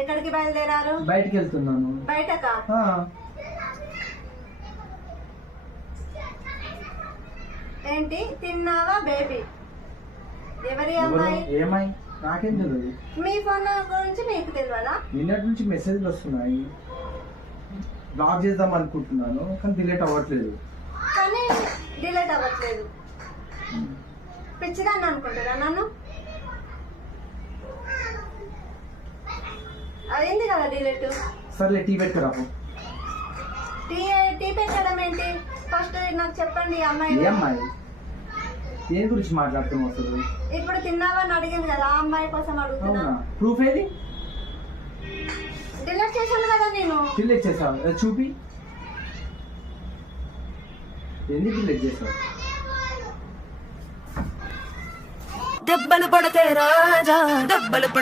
ఎక్కడికి బయలుదేరారు? బయటికి వెళ్తున్నాను. బయటకా? ఏంటి తిన్నావా బేబీ? ఎవరి అమ్మాయి? ఏమై నాకేం తెలియదు. మీ ఫోన్ గురించి మీకు తెలియదా? నిన్నటి నుంచి మెసేజ్లు వస్తున్నాయి. బ్లాక్ చేద్దాం అనుకుంటున్నాను కానీ డిలీట్ అవ్వట్లేదు. కానీ డిలీట్ అవ్వట్లేదు. పిచ్చిదాన్ని అనుకుంటారా నన్ను? అయింది కదా డిలీట్. సర్లే టీ పెట్టుకురా. టీ పెట్టడం ఏంటి? ఫస్ట్ నాకు చెప్పండి. అమ్మాయి ఏ అమ్మాయి? దేని గురించి మాట్లాడుతున్నావు అసలు? ఇప్పుడు తిన్నావా అని అడిగింది కదా, ఆ అమ్మాయి కోసం అడుగుతున్నా. ప్రూఫ్ ఏది? డిలీట్ చేశాను కదా నేను. డిలీట్ చేసావు? చూపి. ఎందుకు డిలీట్ చేసావు? దెబ్బలు పడతాయి రాజా, దెబ్బలు పడ